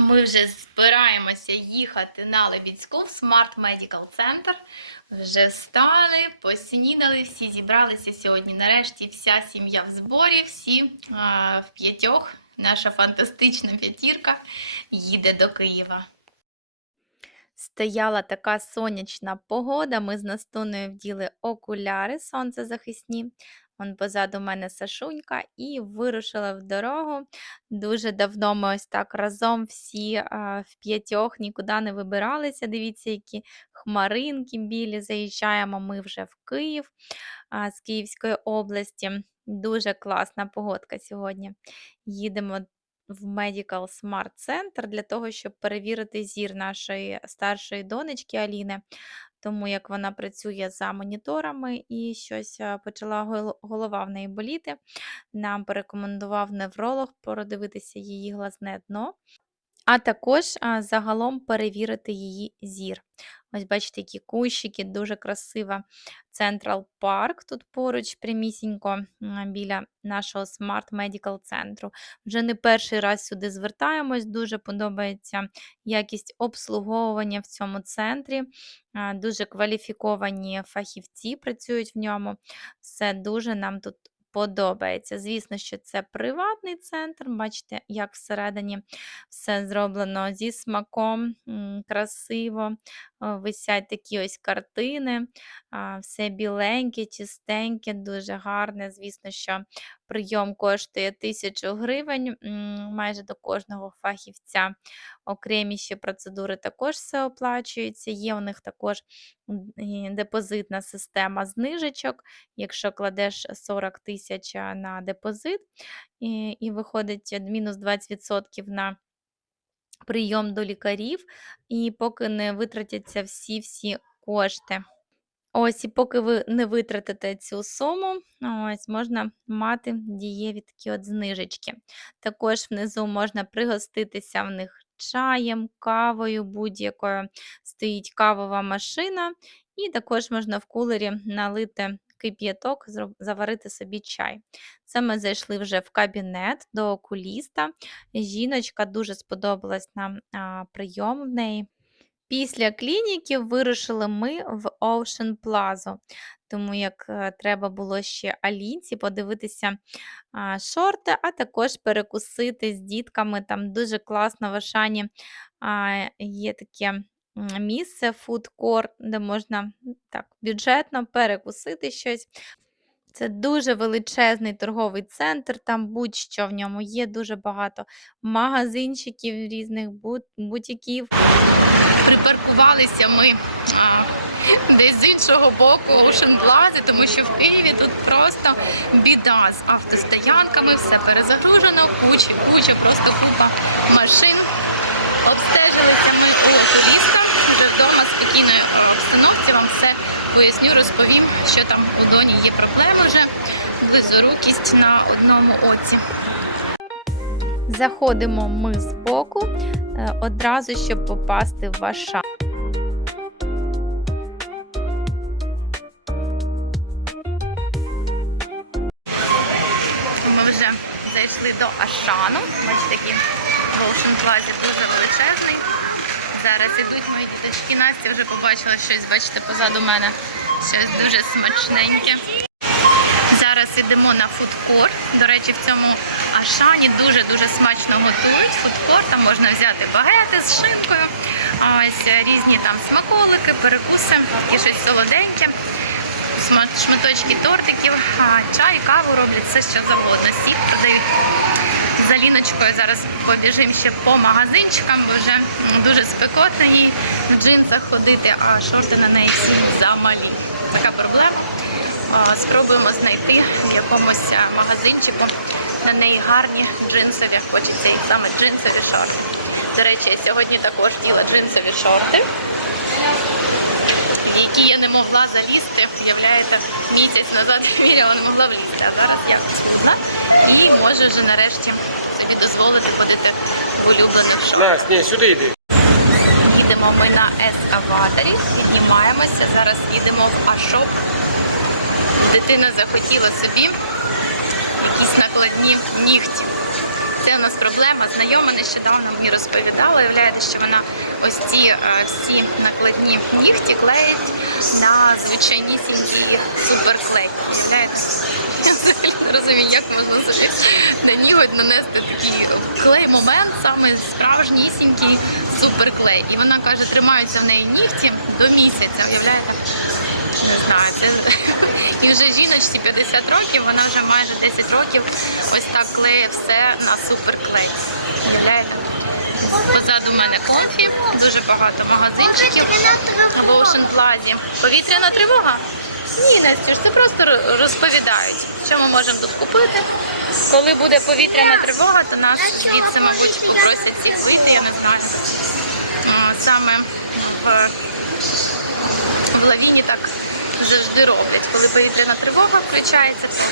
Ми вже збираємося їхати на Левіцьку в Smart Medical Center. Вже встали, поснідали, всі зібралися сьогодні. Нарешті вся сім'я в зборі, всі а, в п'ятьох. Наша фантастична п'ятірка їде до Києва. Стояла така сонячна погода. Ми з Настуною вділи окуляри сонцезахисні. Вон позаду мене Сашунька і вирушила в дорогу. Дуже давно ми ось так разом всі а, в п'ятьох нікуди не вибиралися. Дивіться, які хмаринки білі. Заїжджаємо ми вже в Київ а, з Київської області. Дуже класна погодка сьогодні. Їдемо в Medical Smart Center для того, щоб перевірити зір нашої старшої донечки Аліни, тому як вона працює за моніторами і щось почала гол- голова в неї боліти. Нам порекомендував невролог продивитися її глазне дно, а також а, загалом перевірити її зір. Ось бачите, які кущики, дуже красива Централ Парк тут поруч, прямісінько біля нашого Smart Medical центру. Вже не перший раз сюди звертаємось, дуже подобається якість обслуговування в цьому центрі. Дуже кваліфіковані фахівці працюють в ньому. Все дуже нам тут подобається. Звісно, що це приватний центр. Бачите, як всередині все зроблено зі смаком, красиво. Висять такі ось картини, все біленьке, чистеньке, дуже гарне. Звісно, що прийом коштує тисячу гривень майже до кожного фахівця. Окремі ще процедури також все оплачується. Є у них також депозитна система знижечок. Якщо кладеш 40 тисяч на депозит, і, і виходить мінус 20% на прийом до лікарів, і поки не витратяться всі-всі кошти. Ось, і поки ви не витратите цю суму, ось можна мати дієві такі от знижечки. Також внизу можна пригоститися в них чаєм, кавою будь-якою. Стоїть кавова машина, і також можна в кулері налити кип'яток, заварити собі чай. Це ми зайшли вже в кабінет до окуліста. Жіночка дуже сподобалась нам прийом в неї. Після клініки вирушили ми в Ocean Plaza, тому як е, треба було ще Алінці подивитися шорти, а також перекусити з дітками. Там дуже класно в Ашані є таке місце, фудкорт, де можна так бюджетно перекусити щось. Це дуже величезний торговий центр, там будь-що в ньому є, дуже багато магазинчиків різних, бут- бутіків. Припаркувалися ми а, десь з іншого боку Ocean Plaza, тому що в Києві тут просто біда з автостоянками, все перезагружено, куча, куча, просто купа машин. Обстежилися ми у туриста, вже вдома спокійної обстановці. Вам все поясню, розповім, що там у доні є проблеми вже. Близорукість на одному оці. Заходимо ми з боку, одразу, щоб попасти в Ашан. Ми вже зайшли до Ашану. Бачите, такий Ocean Plaza дуже величезний. Зараз ідуть мої діточки. Настя вже побачила щось, бачите, позаду мене щось дуже смачненьке. Зараз йдемо на фудкорт. До речі, в цьому Ашані дуже-дуже смачно готують. Фудкорт, там можна взяти багети з шинкою, ось різні там смаколики, перекуси, такі щось солоденьке, шматочки тортиків, чай, каву роблять, все що завгодно. Сік продають. За Ліночкою зараз побіжимо ще по магазинчикам, бо вже дуже спекотно їй в джинсах ходити, а шорти на неї замалі. Така проблема. Спробуємо знайти в якомусь магазинчику на неї гарні джинсові, хочеться і саме джинсові шорти. До речі, я сьогодні також діла джинсові шорти, які я не могла залізти. Уявляєте, місяць назад міряла, не могла влізти, а зараз я змогла і можу вже нарешті собі дозволити ходити в улюблених шортах. Ні, сюди йди. Їдемо ми на ескаваторі, піднімаємося. Зараз їдемо в Ашоп. Дитина захотіла собі якісь накладні нігті. Це у нас проблема. Знайома нещодавно мені розповідала. Уявляєте, що вона ось ці е, всі накладні нігті клеїть на звичайнісінький суперклей. Уявляєте? Я не розумію, як можна собі на ніготь нанести такий клей-момент, саме справжнісінький суперклей. І вона каже, тримаються в неї нігті до місяця. Уявляєте? Не знаю, це і вже жіночці 50 років, вона вже майже 10 років ось так клеє все на суперклей. Уявляєте? Позаду мене комфі, дуже багато магазинчиків в Ocean Plaza. Повітряна тривога? Ні, Настюш, це просто розповідають, що ми можемо тут купити. Коли буде повітряна тривога, то нас звідси, мабуть, попросять всіх вийти, я не знаю. Саме в в лавіні так завжди роблять. Коли повітряна тривога включається, то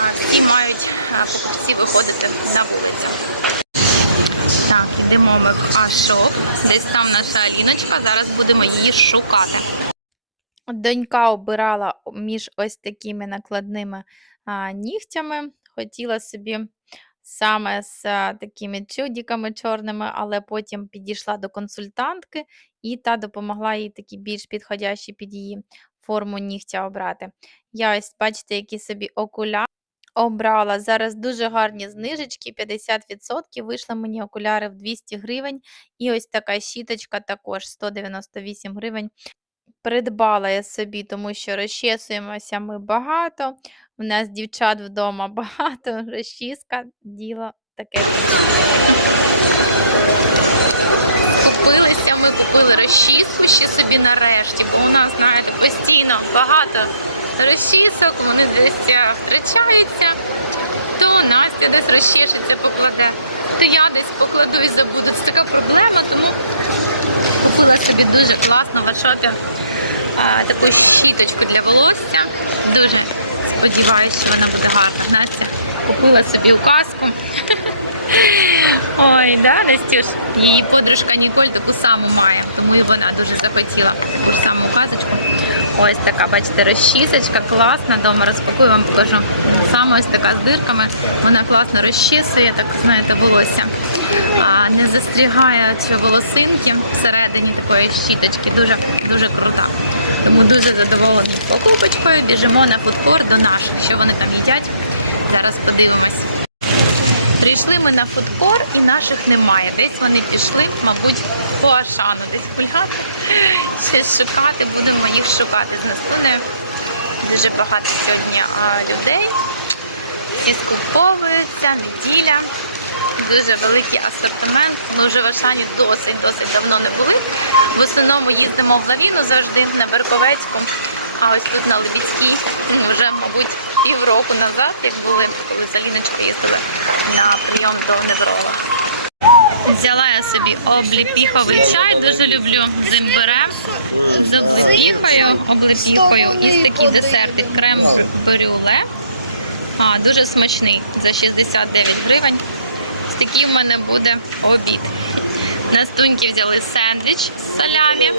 а, мають покупці виходити на вулицю. Так, йдемо ми в Ашоп. Десь там наша Аліночка. Зараз будемо її шукати. Донька обирала між ось такими накладними а, нігтями. Хотіла собі саме з а, такими чудіками чорними, але потім підійшла до консультантки, і та допомогла їй такі більш підходящі під її форму нігтя обрати. Я ось, бачите, які собі окуляри обрала. Зараз дуже гарні знижечки, 50%. Вийшли мені окуляри в 200 гривень. І ось така щіточка також 198 гривень. Придбала я собі, тому що розчесуємося ми багато. У нас дівчат вдома багато, розчіска, діло таке. Купилися, ми купили розчіску ще собі нарешті, бо у нас, знаєте, постійно багато розчісок, вони десь е, втрачаються, то Настя десь розчешеться, покладе, то я десь покладу і забуду. Це така проблема, тому купила собі дуже класно в ашопі таку щіточку для волосся. Дуже сподіваюся, що вона буде гарна. Настя купила собі указку. Ой, да, Настюш? Її подружка Ніколь таку саму має, тому і вона дуже захотіла саму казочку. Ось така, бачите, розчісочка класна. Дома розпакую, вам покажу. Саме ось така з дирками. Вона класно розчісує, так знаєте, волосся. А не застрягає ці волосинки всередині такої щіточки. Дуже дуже крута. Тому дуже задоволені покупочкою. Біжимо на фудкор до наших. Що вони там їдять? Зараз подивимось. Прийшли ми на фудкор і наших немає. Десь вони пішли, мабуть, по Ашану десь гуляти. Щось шукати, будемо їх шукати з Настунею. Дуже багато сьогодні людей. І скуповується неділя. Дуже великий асортимент. Ми вже в Ашані досить-досить давно не були. В основному їздимо в Лавіну завжди на Берковецьку. А ось тут на Левіцькій вже, мабуть, півроку назад, як були, коли з Аліночкою їздили на прийом до невролога. Взяла я собі обліпіховий чай, дуже люблю з імбирем, з облепіхою, облепіхою і з такий десертик крем брюле. А, дуже смачний за 69 гривень. Ось такий в мене буде обід. Настуньки взяли сендвіч з салямі.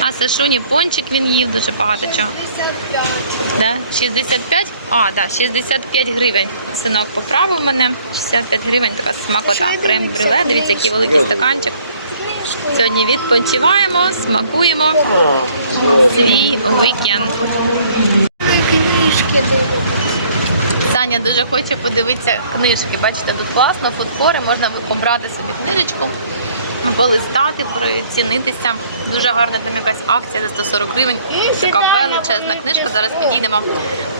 А Сашуні пончик він їв дуже багато чого. 55. Да? 65? А, да, 65 гривень. Синок поправив мене. 65 гривень така смакота. Крем брюле. Дивіться, який великий стаканчик. Сьогодні відпочиваємо, смакуємо свій вікенд. Саня дуже хоче подивитися книжки. Бачите, тут класно, фудкори, можна побрати собі книжечку, полистати, прицінитися. Дуже гарна там якась акція за 140 гривень. Така величезна книжка. Зараз підійдемо,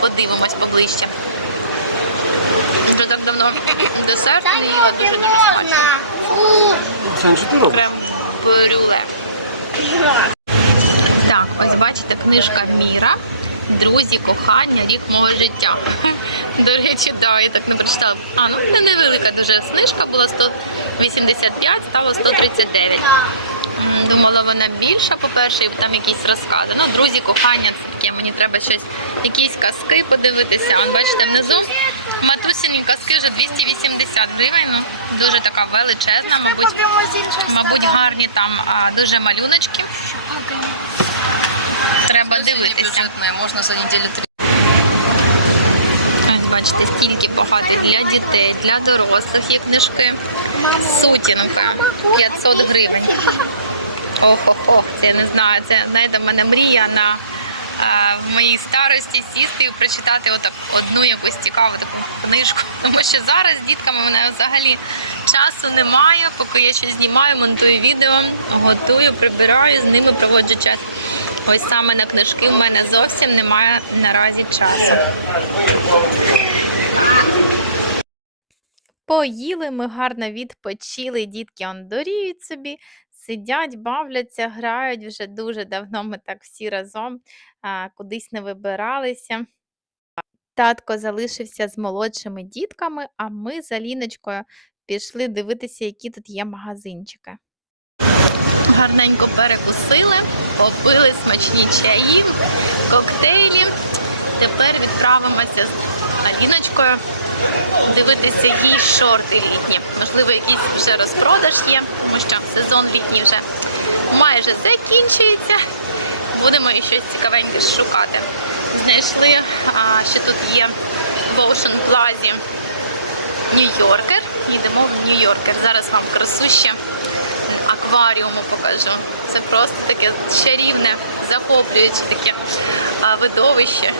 подивимось поближче. Вже так давно десерт не їла, дуже не дуже смачно. можна. Фу. Що ти робиш? Крем брюле. Так, ось бачите, книжка Міра. Друзі, кохання, рік мого життя. До речі, да, я так не прочитала. А, ну не невелика дуже знижка, була 185, стало 139. Думала, вона більша, по-перше, і там якісь розкази. Ну, друзі, кохання, це таке, мені треба щось, якісь казки подивитися. Он, бачите, внизу матусині казки вже 280 гривень. Ну, дуже така величезна, мабуть. Мабуть, гарні там а, дуже малюночки. Треба Можна за неділю три. Ось Бачите, стільки багато для дітей, для дорослих є книжки. Сутінка 500 гривень. Ох-ох-ох, це я не знаю. Це знаєте, в мене мрія на в моїй старості сісти і прочитати отак одну якусь цікаву таку книжку. Тому що зараз з дітками мене взагалі часу немає. Поки я щось знімаю, монтую відео, готую, прибираю, з ними проводжу час. Ось саме на книжки в мене зовсім немає наразі часу. Поїли, ми гарно відпочили, дітки ондоріють собі, сидять, бавляться, грають вже дуже давно. Ми так всі разом а, кудись не вибиралися. Татко залишився з молодшими дітками, а ми з Аліночкою пішли дивитися, які тут є магазинчики. Гарненько перекусили, попили смачні чаї, коктейлі. Тепер відправимося з Аліночкою дивитися їй шорти літні. Можливо, якийсь вже розпродаж є, тому що сезон літній вже майже закінчується. Будемо щось цікавеньке шукати. Знайшли, а, що тут є в Ocean Plaza Нью-Йоркер. Їдемо в Нью-Йоркер. Зараз вам красуще акваріуму покажу. Це просто таке чарівне, захоплююче таке видовище.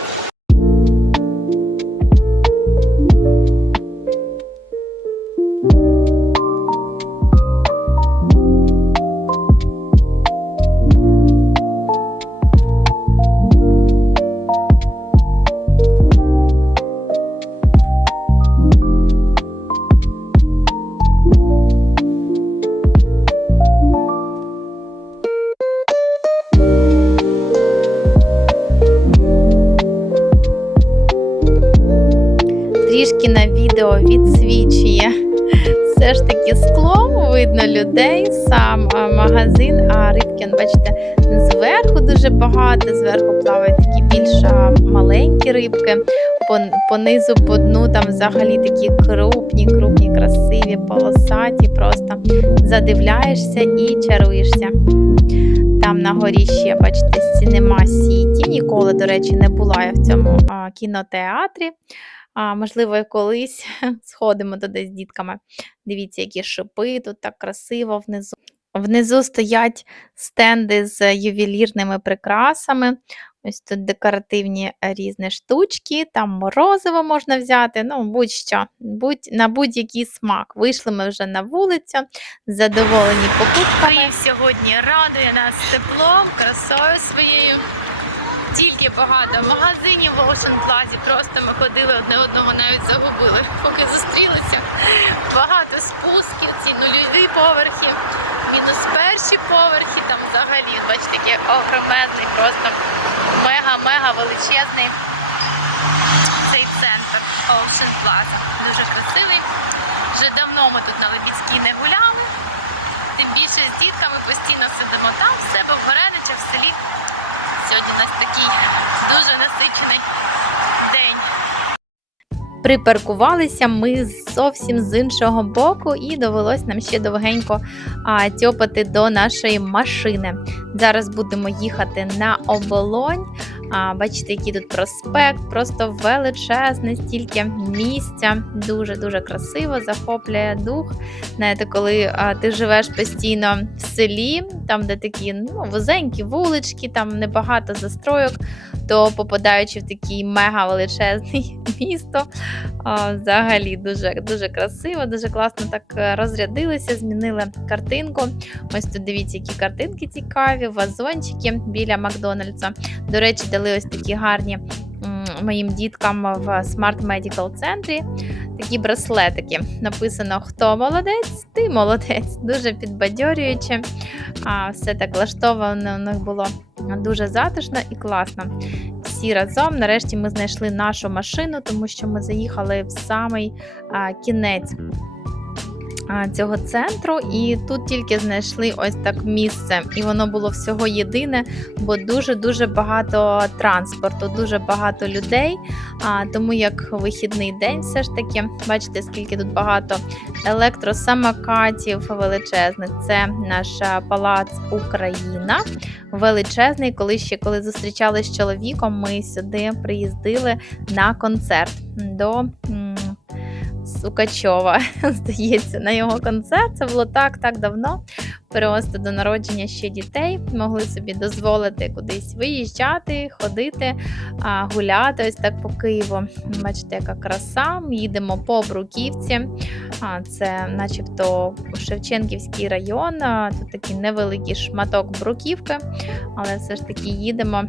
Трішки на відео відсвічує все ж таки скло, видно людей, сам магазин, а рибки, бачите, зверху дуже багато, зверху плавають такі більш маленькі рибки, по, понизу, по дну там взагалі такі крупні, крупні, красиві, полосаті, просто задивляєшся і чаруєшся. Там на горі ще, бачите, Cinema City. Ніколи, до речі, не була я в цьому кінотеатрі. А, можливо, колись сходимо туди з дітками. Дивіться, які шипи, тут так красиво внизу. Внизу стоять стенди з ювелірними прикрасами. Ось тут декоративні різні штучки, там морозиво можна взяти, ну будь-що, будь, на будь-який смак. Вийшли ми вже на вулицю, задоволені покупками. Сьогодні радує нас теплом, красою своєю. Тільки багато магазинів в Ocean Plaza, просто ми ходили одне одного навіть загубили, поки зустрілися. Багато спусків, ці нульові поверхи, мінус перші поверхи, там взагалі, бачите, такий огромезний, просто мега-мега величезний цей центр Ocean Plaza. Дуже красивий. Вже давно ми тут на Лебідській не гуляли. Тим більше з дітками постійно сидимо там, в себе в Гореничах, в селі. Сьогодні у нас такий дуже насичений. Припаркувалися ми зовсім з іншого боку, і довелось нам ще довгенько а, тьопати до нашої машини. Зараз будемо їхати на оболонь. А, бачите, який тут проспект, просто величезне, стільки місця. Дуже дуже красиво, захоплює дух. Знаєте, коли а, ти живеш постійно в селі, там, де такі ну, вузенькі вулички, там небагато застроєк, то попадаючи в такий мега величезний місто, взагалі дуже, дуже красиво, дуже класно так е, розрядилися, змінили картинку. Ось тут дивіться, які картинки цікаві, вазончики біля Макдональдса. До речі, дали ось такі гарні моїм діткам в Smart Medical центрі. Такі браслетики. Написано Хто молодець, ти молодець. Дуже підбадьорююче. А, все так влаштовано у них було дуже затишно і класно. Всі разом. Нарешті ми знайшли нашу машину, тому що ми заїхали в самий а, кінець цього центру, і тут тільки знайшли ось так місце, і воно було всього єдине, бо дуже дуже багато транспорту, дуже багато людей. Тому як вихідний день, все ж таки, бачите, скільки тут багато електросамокатів величезних. Це наш палац Україна. Величезний. Коли ще коли зустрічалися з чоловіком, ми сюди приїздили на концерт до. Сукачова, здається, на його концерт. Це було так, так давно. Просто до народження ще дітей могли собі дозволити кудись виїжджати, ходити, гуляти ось так по Києву. Бачите, яка краса. Їдемо по Бруківці. Це, начебто, Шевченківський район. Тут такий невеликий шматок Бруківки, але все ж таки їдемо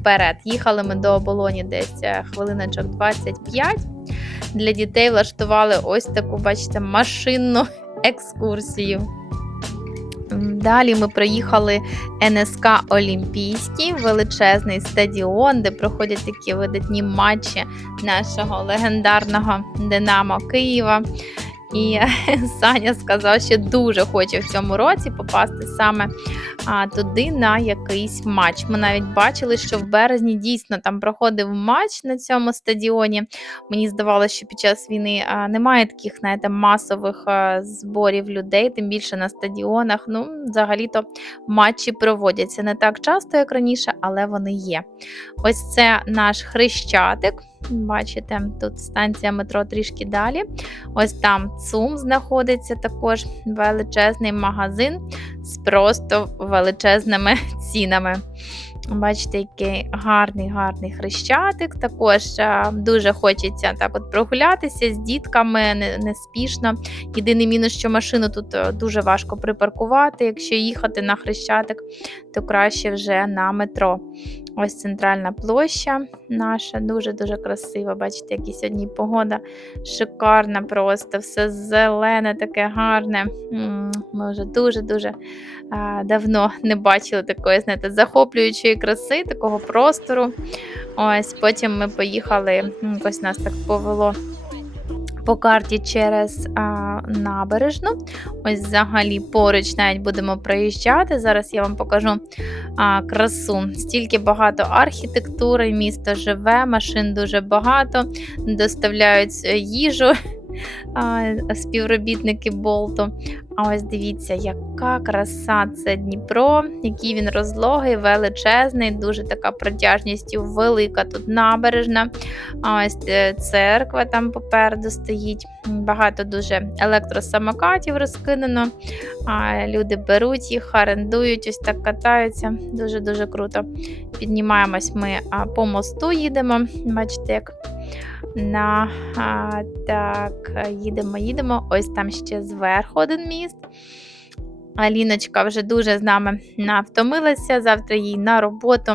вперед. Їхали ми до оболоні десь е, хвилиночок 25. Для дітей влаштували ось таку, бачите, машинну екскурсію. Далі ми приїхали НСК Олімпійський, величезний стадіон, де проходять такі видатні матчі нашого легендарного Динамо Києва. І Саня сказав, що дуже хоче в цьому році попасти саме туди на якийсь матч. Ми навіть бачили, що в березні дійсно там проходив матч на цьому стадіоні. Мені здавалося, що під час війни немає таких, знаєте, масових зборів людей, тим більше на стадіонах. Ну, взагалі-то матчі проводяться не так часто, як раніше, але вони є. Ось це наш хрещатик. Бачите, тут станція метро трішки далі. Ось там ЦУМ знаходиться також величезний магазин з просто величезними цінами. Бачите, який гарний, гарний хрещатик. Також дуже хочеться так от прогулятися з дітками не, неспішно. Єдиний мінус, що машину тут е, дуже важко припаркувати. Якщо їхати на хрещатик, то краще вже на метро. Ось центральна площа наша, дуже-дуже красива. Бачите, які сьогодні погода шикарна, просто все зелене, таке гарне. Ми вже дуже-дуже давно не бачили такої, знаєте, захоплюючої краси, такого простору. Ось потім ми поїхали, якось нас так повело. По карті через а, набережну. Ось взагалі поруч навіть будемо проїжджати. Зараз я вам покажу а, красу. Стільки багато архітектури, місто живе, машин дуже багато, доставляють е, їжу. Співробітники болту. А ось дивіться, яка краса це Дніпро, який він розлогий, величезний, дуже така протяжністю велика тут набережна. А ось е, церква там попереду стоїть. Багато дуже електросамокатів розкинено. А, Люди беруть їх, орендують, ось так катаються. Дуже-дуже круто. Піднімаємось ми по мосту, їдемо. Бачите, як на а, так, їдемо, їдемо. Ось там ще зверху один міст. Аліночка вже дуже з нами навтомилася. Завтра їй на роботу.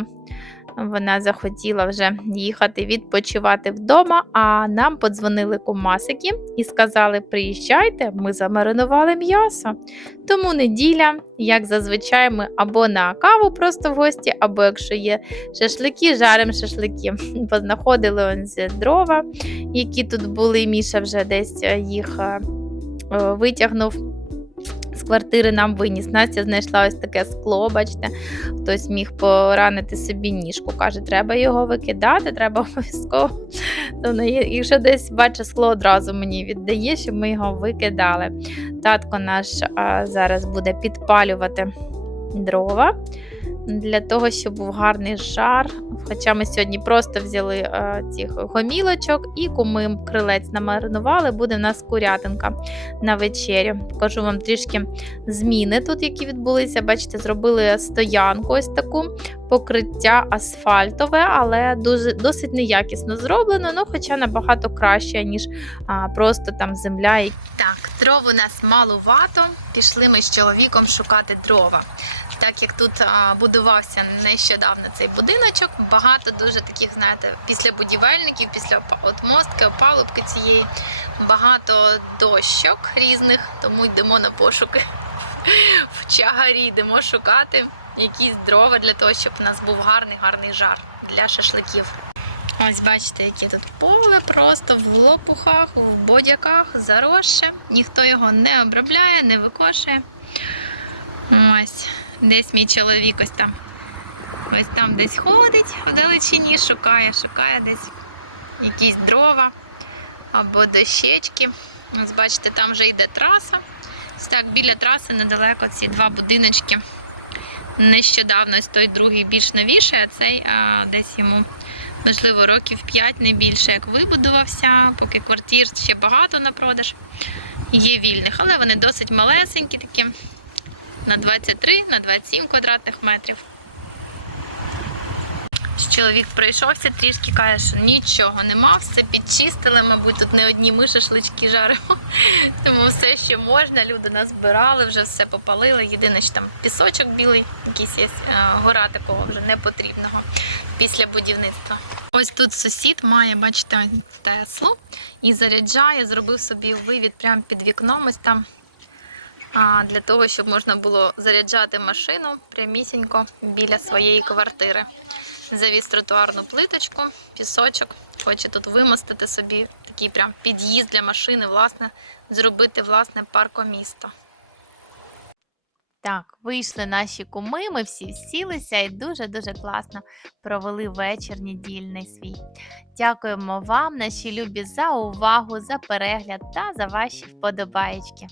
Вона захотіла вже їхати відпочивати вдома, а нам подзвонили кумасики і сказали: приїжджайте, ми замаринували м'ясо. Тому неділя, як зазвичай, ми або на каву просто в гості, або якщо є шашлики, жаримо шашлики. Познаходили ось дрова, які тут були. Міша вже десь їх е, витягнув. З квартири нам виніс. Настя знайшла ось таке скло, бачите, хтось міг поранити собі ніжку. Каже, треба його викидати, треба обов'язково. Якщо десь бачить скло, одразу мені віддає, щоб ми його викидали. Татко наш а, зараз буде підпалювати дрова для того, щоб був гарний жар. Хоча ми сьогодні просто взяли е, цих гомілочок і кумим крилець намаринували, буде в нас курятинка на вечерю. Покажу вам трішки зміни тут, які відбулися. Бачите, зробили стоянку ось таку, покриття асфальтове, але дуже, досить неякісно зроблено, ну хоча набагато краще, ніж а, просто там земля. Так, дров у нас малувато. Пішли ми з чоловіком шукати дрова. Так як тут будувався нещодавно цей будиночок, багато дуже таких, знаєте, після будівельників, після от мостки, опалубки цієї, багато дощок різних, тому йдемо на пошуки. В чагарі йдемо шукати якісь дрова для того, щоб у нас був гарний гарний жар для шашликів. Ось бачите, яке тут поле, просто в лопухах, в бодяках, заросше. Ніхто його не обробляє, не викошує. Ось, десь мій чоловік ось там. Ось там десь ходить в далечині, шукає, шукає десь якісь дрова або дощечки. Ось бачите, там вже йде траса. Ось так, біля траси недалеко ці два будиночки. Нещодавно ось той другий більш новіший, а цей а, десь йому, можливо, років 5, не більше, як вибудувався, поки квартир ще багато на продаж. Є вільних, але вони досить малесенькі такі, на 23, на 27 квадратних метрів. Чоловік пройшовся трішки, каже, що нічого нема, все підчистили, мабуть, тут не одні ми шашлички жаримо. Тому все, що можна, люди назбирали, вже все попалили. Єдине, що там пісочок білий, якийсь є е, гора такого вже непотрібного після будівництва. Ось тут сусід має, бачите, Теслу і заряджає, зробив собі вивід прямо під вікном. Ось там для того, щоб можна було заряджати машину прямісінько біля своєї квартири. Завіз тротуарну плиточку, пісочок. Хоче тут вимостити собі такий прям під'їзд для машини, власне, зробити власне паркомісто. Так, вийшли наші куми, ми всі сілися і дуже-дуже класно провели вечір недільний свій. Дякуємо вам, наші любі, за увагу, за перегляд та за ваші вподобаєчки.